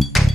you.